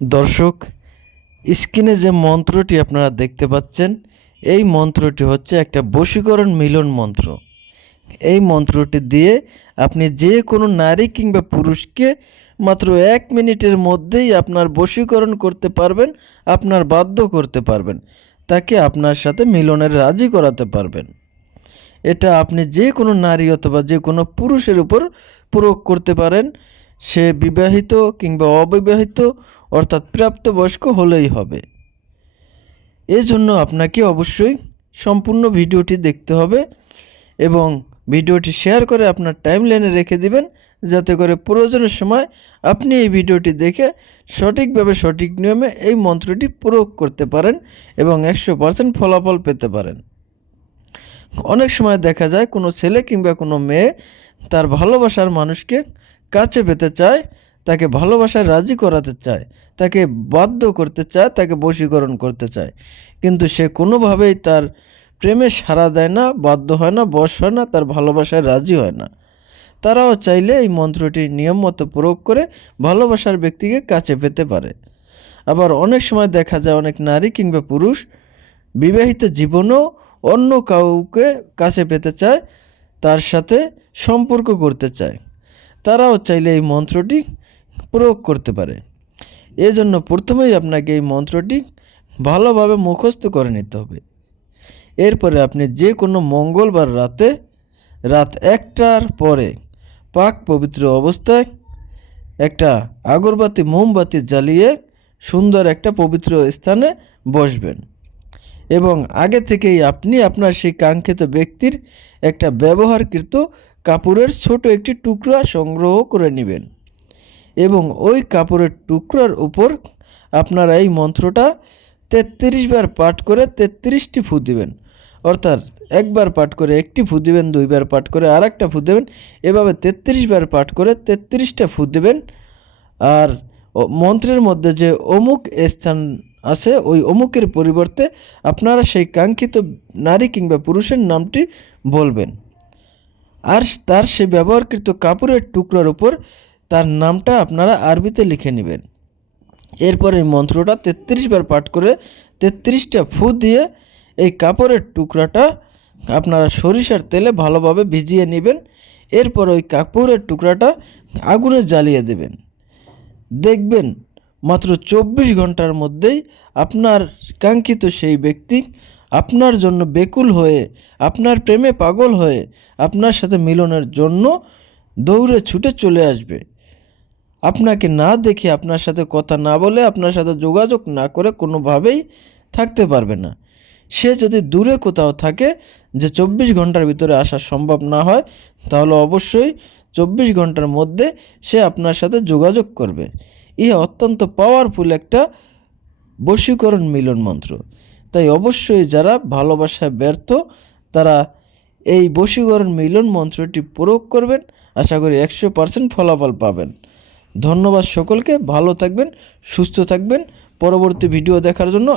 দর্শক, স্ক্রিনে যে মন্ত্রটি আপনারা দেখতে পাচ্ছেন, এই মন্ত্রটি হচ্ছে একটা বশীকরণ মিলন মন্ত্র। এই মন্ত্রটি দিয়ে আপনি যে কোনো নারী কিংবা পুরুষকে মাত্র 1 মিনিটের মধ্যেই আপনার বশীকরণ করতে পারবেন, আপনার বাধ্য করতে পারবেন, তাকে আপনার সাথে মিলনের রাজি করাতে পারবেন। এটা আপনি যে কোনো নারী অথবা যে কোনো পুরুষের উপর প্রয়োগ করতে পারেন, সে বিবাহিত কিংবা অবিবাহিত অর্থাৎ প্রাপ্তবয়স্ক হলেই হবে। এজন্য আপনাকে অবশ্যই সম্পূর্ণ ভিডিওটি দেখতে হবে এবং ভিডিওটি শেয়ার করে আপনার টাইমলাইনে রেখে দিবেন, যাতে করে প্রয়োজনের সময় আপনি এই ভিডিওটি দেখে সঠিকভাবে সঠিক নিয়মে এই মন্ত্রটি প্রয়োগ করতে পারেন এবং 100% ফলাফল পেতে পারেন। অনেক সময় দেখা যায় কোনো ছেলে কিংবা কোনো মেয়ে তার ভালোবাসার মানুষকে কাছে পেতে চায়, তাকে ভালোবাসায় রাজি করাতে চায়, তাকে বাধ্য করতে চায়, তাকে বশীকরণ করতে চায়, কিন্তু সে কোনোভাবেই তার প্রেমে সাড়া দেয় না, বাধ্য হয় না, বশ হয় না, তার ভালোবাসায় রাজি হয় না। তারাও চাইলে এই মন্ত্রটি নিয়ম মতো প্রয়োগ করে ভালোবাসার ব্যক্তিকে কাছে পেতে পারে। আবার অনেক সময় দেখা যায় অনেক নারী কিংবা পুরুষ বিবাহিত জীবনেও অন্য কাউকে কাছে পেতে চায়, তার সাথে সম্পর্ক করতে চায়, তারাও চাইলে এই মন্ত্রটি প্রয়োগ করতে পারে। এজন্য প্রথমেই আপনাকে এই মন্ত্রটি ভালোভাবে মুখস্থ করে নিতে হবে। এরপরে আপনি যে কোনো মঙ্গলবার রাত 1টার পরে পাক পবিত্র অবস্থায় একটা আগরবাতি মোমবাতি জ্বালিয়ে সুন্দর একটা পবিত্র স্থানে বসবেন এবং আগে থেকেই আপনি আপনার সেই কাঙ্ক্ষিত ব্যক্তির একটা ব্যবহারকৃত কাপড়ের ছোট একটি টুকরা সংগ্রহ করে নেবেন এবং ওই কাপড়ের টুকরার উপর আপনারা এই মন্ত্রটা 33 বার পাঠ করে 33টি ফু দিবেন। অর্থাৎ একবার পাঠ করে একটি ফু দিবেন, 2 বার পাঠ করে আর একটা ফু দেবেন, এভাবে 33 বার পাঠ করে 33টা ফু দেবেন। আর মন্ত্রের মধ্যে যে অমুক স্থান আছে, ওই অমুকের পরিবর্তে আপনারা সেই কাঙ্ক্ষিত নারী কিংবা পুরুষের নামটি বলবেন আর তার সেই ব্যবহারকৃত কাপড়ের টুকরার উপর তার নামটা আপনারা আরবিতে লিখে নেবেন। এরপর এই মন্ত্রটা 33 বার পাঠ করে 33টা ফু দিয়ে এই কাপড়ের টুকরাটা আপনারা সরিষার তেলে ভালোভাবে ভিজিয়ে নেবেন। এরপর ওই কাপড়ের টুকরাটা আগুনে জ্বালিয়ে দেবেন। দেখবেন মাত্র 24 ঘন্টার মধ্যেই আপনার কাঙ্ক্ষিত সেই ব্যক্তি আপনার জন্য বেকুল হয়ে, আপনার প্রেমে পাগল হয়ে আপনার সাথে মিলনের জন্য দৌড়ে ছুটে চলে আসবে। আপনাকে না দেখে, আপনার সাথে কথা না বলে, আপনার সাথে যোগাযোগ না করে কোনোভাবেই থাকতে পারবে না। সে যদি দূরে কোথাও থাকে, যে 24 ঘন্টার ভিতরে আসা সম্ভব না হয়, তাহলে অবশ্যই 24 ঘন্টার মধ্যে সে আপনার সাথে যোগাযোগ করবে। এ অত্যন্ত পাওয়ারফুল একটা বশীকরণ মিলন মন্ত্র। তাই অবশ্যই যারা ভালোবাসায় ব্যর্থ, তারা এই বশীকরণ মিলন মন্ত্রটি প্রয়োগ করবেন। আশা করি 100% ফলাফল পাবেন। ধন্যবাদ সকলকে। ভালো থাকবেন, সুস্থ থাকবেন। পরবর্তী ভিডিও দেখার জন্য